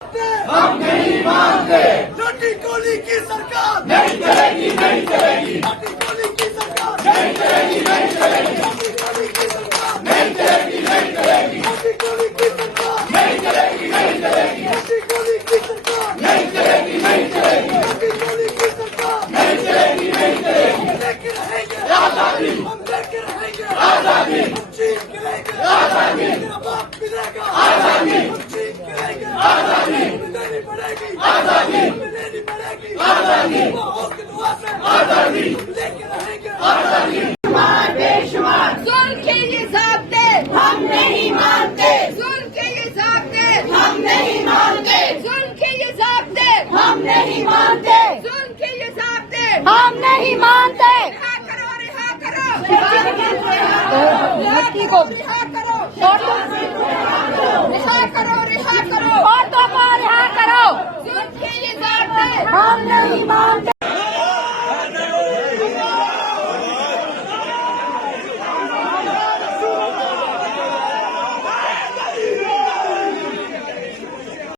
हम नहीं मानते। नोटी गोली की सरकार नहीं चलेगी, नहीं चलेगी, नोटी गोली की सरकार नहीं चलेगी, नहीं चलेगी, नोटी गोली की सरकार नहीं चलेगी, नहीं चलेगी, नोटी गोली की सरकार नहीं चलेगी, नहीं चलेगी, नोटी गोली की सरकार नहीं चलेगी, नहीं चलेगी, नोटी गोली की सरकार नहीं चलेगी, नहीं चलेगी। लेके रहेंगे आजादी, हम लेके रहेंगे आजादी, हम चीख के रहेंगे आजादी, तेरा बाप मिलेगा आजादी, हम चीख के रहेंगे आजादी, हमें लेनी पड़ेगी आजादी, हमें लेनी पड़ेगी आजादी, माहौल की दुआ से आजादी, हम लेके रहेंगे आजादी। बेशुमार जुल्म के ये ज़ाब्ते हम नहीं मानते। जुल्म के ये ज़ाब्ते हम नहीं मानते। जुल्म के ये ज़ाब्ते हम नहीं मानते। जुल्म के ये ज़ाब्ते हम नहीं मानते। रिहा करो, रिहा करो, लड़की को रिहा करो, रिहा करो, रिहा करो, औरतों को रिहा करो। जुल्म के ये ज़ाब्ते हम नहीं मानते।